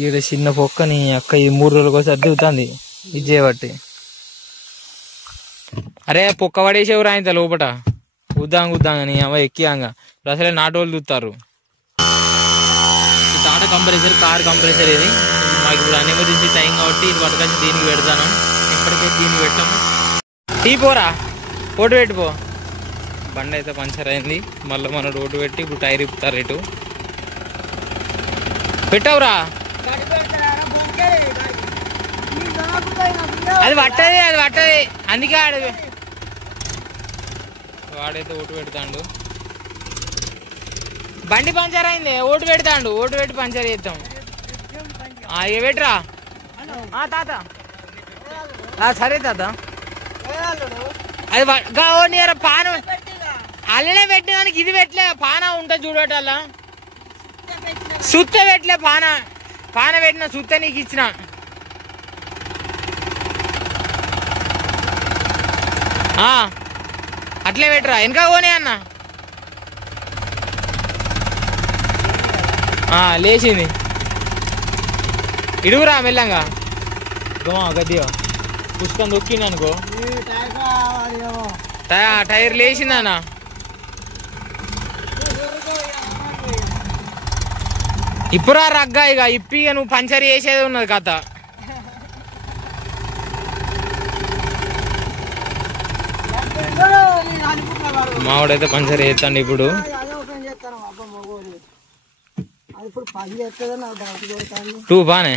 ఈడ చిన్న పొక్కని అక్క ఈ 3 రోజులకు ఒకసారి దిగుతుంది ఇది చేయబట్టి. అరే పొక్క పడేసేవరా ఇంత లోపట గుద్దాంగని అవ ఎక్కియాంగా అసలే నాటోళ్ళు చూస్తారు. టాటా కంప్రెసర్ కార్ కంప్రెసర్ ఇది మాకు ఇప్పుడు ఎమర్జెన్సీ టైం కాబట్టి ఇది పట్టుకొచ్చి దీనికి పెడతాను. ఇప్పటికే దీనికి పెట్టాము. టీ పోరా ఓటు పెట్టిపో. బండి అయితే పంచర్ అయింది. మళ్ళీ మన రోడ్డు పెట్టి ఇప్పుడు టైర్ ఇప్పుతారు. ఇటు పెట్టావురా అది పట్టది అందుకే వాడైతే ఓటు పెడతాడు. బండి పంచర్ అయింది ఓటు పెడతాడు. ఓటు పెట్టి పంచర్ చేద్దాం. ఇక పెట్టరా తాత. సరే తాత అది పానం అల్లనే పెట్టినానికి ఇది పెట్టలే. పాన ఉంటుంది చూడటల్లా సుత్త పెట్టలే. పాన పెట్టిన సుత్త నీకు ఇచ్చిన. అట్లే పెట్టరా వెనక పోనీ అన్న. లేచింది ఇడుగురా మెల్లంగా గద్దిగా పుష్కం దొక్కింది అనుకో. టైర్ లేచిందన్నా. ఇప్పుడా రగ్గా ఇక ఇప్పి నువ్వు పంచర్ చేసేది ఉన్నది కథ. మావాడైతే పంచర్ చేస్తాండి ఇప్పుడు. టూ బానే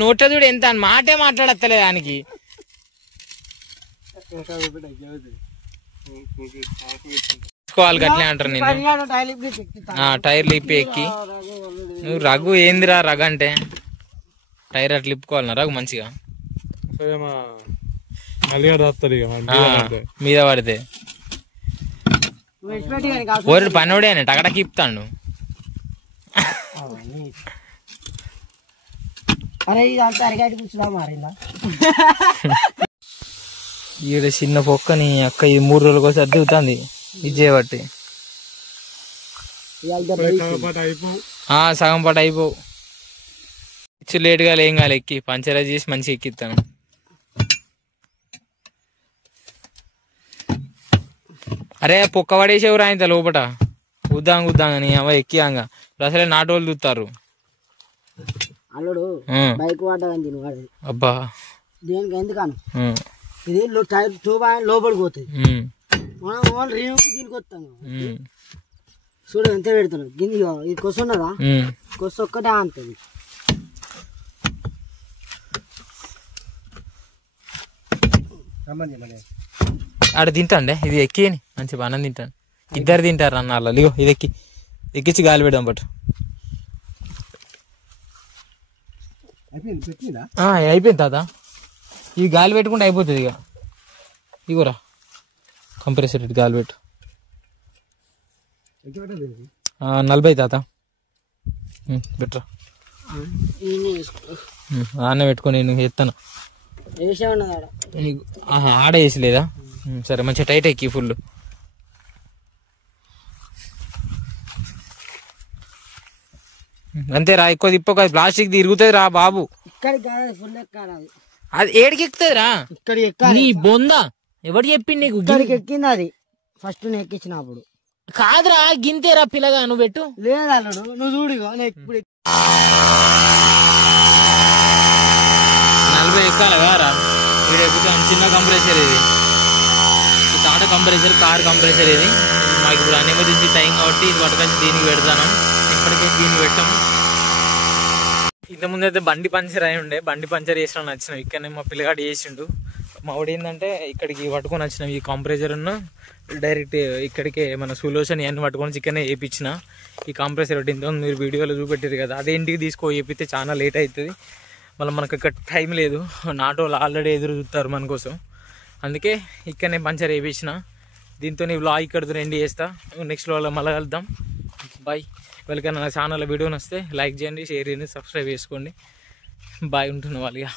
నోట చూడు ఎంత మాటే మాట్లాడతలే దానికి. తీసుకోవాలి గట్లే అంటారు నేను. టైర్లు ఇప్పి ఎక్కి నువ్వు రఘు ఏందిరా రఘు అంటే టైర్ అట్లా ఇప్పుకోవాలన్నా రఘు మంచిగా మీద పడితే ఓరి పనోడే టకటకి ఇప్పుతాడు. ఈడ చిన్న పొక్కని అక్క ఈ 3 రోజులకు ఒకసారి దిగుతుంది ఇది చేయబట్టి. సగం పాటు అయిపోవు. లేటుగా ఏం కాదు ఎక్కి పంచర్ చేసి మంచిగా ఎక్కిస్తాను. అరే పొక్క పడేసేవరా ఇంత లోపట గుద్దాంగని అవ ఎక్కియాంగా అసలే నాటోళ్ళు చూస్తారు. అబ్బా దేనికి ఎందుకను ఇది టైర్ లోపలికి పోతుంది. మనం దీనికి వస్తాం చూడ ఎంత పెడతాను గింది. ఇది కొస ఉన్నదా కొస ఒక్కటే అంతది. ఆడ తింటాండే ఇది ఎక్కి మంచిగా అన్నం తింటాను. ఇద్దరు తింటారు అన్న అలా ఇగో ఇది ఎక్కించి గాలి పెడదాం పట్టు. అయిపోయింది తాత. ఇది గాలి పెట్టుకుంటే అయిపోతుంది. ఇక ఇగోరా కంప్రెసర్ గాలి పెట్టు. 40 తాత పెట్టరా. ఆనే పెట్టుకొని నేను ఎత్తాను. ఆడ వేసలేదా సరే మంచిగా టైట్ ఎక్కి ఫుల్. అంతేరా ఎక్కువ తిప్పక ప్లాస్టిక్ తిరుగుతుంది రా బాబు. అది ఏడికి ఎక్కుతుంది రా నీ బొందా ఎవరు చెప్పింది నీకు? ఎక్కింది అది ఫస్ట్ ఎక్కించినప్పుడు కాదురా గింతేరా పిల్లగా నువ్వు పెట్టు. లేదు అల్లుడు నువ్వు చూడుగా 40 ఎక్కాలి కారా వీడు ఎక్కుతాను. చిన్న కంప్రెసర్ ఇది టాటా కంప్రెసర్ కార్ కంప్రెసర్ ఇది మాకు ఇప్పుడు ఎమర్జెన్సీ టైం కాబట్టి ఇది పట్టుకొచ్చి దీనికి పెడతాను. ఇప్పటికే దీనికి పెట్టాము. ఇంతకుముందు అయితే బండి పంచర్ అయి ఉండే బండి పంచర్ చేసిన వచ్చినాం. ఇక్కడనే మా పిల్లగాడు చేసిండు. మా వాడు ఏంటంటే ఇక్కడికి పట్టుకొని వచ్చినాం. ఈ కంప్రెసర్ డైరెక్ట్ ఇక్కడికే మన సొల్యూషన్ ఇవన్నీ పట్టుకొని చికెన్ వేయించిన. ఈ కంప్రెసర్ ఇంతకుముందు మీరు వీడియోలో చూపెట్టారు కదా అదే ఇంటికి వేపిస్తే చాలా లేట్ అవుతుంది. మళ్ళీ మనకు ఇక్కడ టైం లేదు. నాటోళ్ళు ఆల్రెడీ ఎదురు చూస్తారు మన కోసం. అందుకే ఇక్కడనే పంచర్ వేయించిన. దీంతో ఈ వ్లాగ్ ఇక్కడితో ఎండ్ చేస్తా. నెక్స్ట్ వ్లాగ్లో మళ్ళీ కలుద్దాం. బాయ్. ఎవరికైనా నా ఛానల్ వీడియో నచ్చితే లైక్ చేయండి, షేర్ చేయండి, సబ్స్క్రైబ్ చేసుకోండి. బాయ్ ఉంటున్న వాళ్ళగా.